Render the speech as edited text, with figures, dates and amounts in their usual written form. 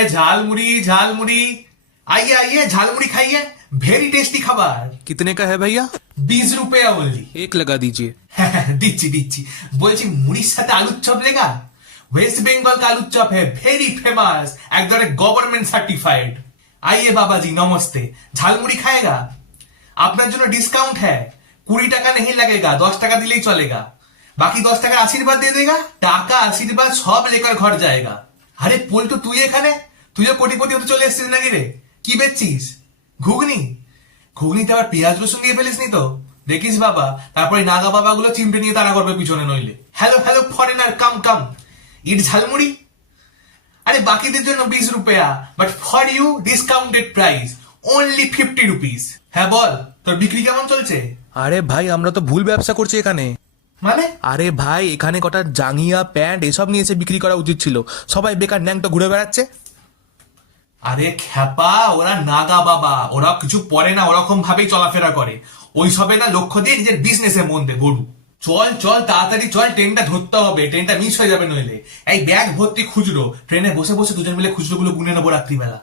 ए झालमुड़ी झालमुड़ी, आइए आइए झालमुड़ी खाइए, वेरी टेस्टी खाबार। कितने का है भैया? 20 रुपया ओनली। एक लगा दीजिए। দিচ্ছি দিচ্ছি। বলছি মুড়ির সাথে আলুর চপ লেগা? ওয়েস্ট বেঙ্গল का आलू चॉप है वेरी फेमस, एकदम गवर्नमेंट सर्टिफाइड। आइए बाबा जी नमस्ते, झालमुड़ी खाएगा? আপনার জন্য ডিসকাউंट है, 20 টাকা नहीं लगेगा, 10 টাকা দিলেই চলেगा। বাকি 10 টাকার আশীর্বাদ দিয়ে দেगा, টাকা আশীর্বাদ সব লেकर ঘর जाएगा। আরে পল্টু তুই এখানে? তুইও কোটিপতি হতে চলে এসেছিস নাকি রে? কি বেচছিস? ঘুগনি? ঘুগনিতে আবার পেঁয়াজ রসুন দিয়ে ফেলিসনি তো? দেখিস বাবা, তারপরে নাগা বাবা গুলো চিমটে নিয়ে তারা করবে পিছনে নইলে। Hello hello foreigner come come, eat jhalmuri. আরে বাকিদের জন্য 20 রুপিয়া, but for you discounted price only 50 rupees. হ্যাঁ বল, তোর বিক্রি কেমন চলছে? আরে ভাই আমরা তো ভুল ব্যবসা করছি এখানে। মানে? আরে ভাই এখানে কটা জাঙ্গিয়া প্যান্ট এসব নিয়ে এসে বিক্রি করা উচিত ছিল, সবাই বেকার ন্যাংটো ঘুরে বেড়াচ্ছে। আরে খ্যাপা, ওরা নাগা বাবা, ওরা কিছু পরে না, ওরকম ভাবেই চলাফেরা করে। ওই সবে না লক্ষ্য দিয়ে নিজের বিজনেসে মন দে গরু। চল চল তাড়াতাড়ি চল, ট্রেনটা ধরতে হবে, ট্রেনটা মিস হয়ে যাবে নইলে। এই ব্যাগ ভর্তি খুচরো, ট্রেনে বসে বসে দুজন মিলে খুচরো গুলো গুনে নেবো রাত্রিবেলা।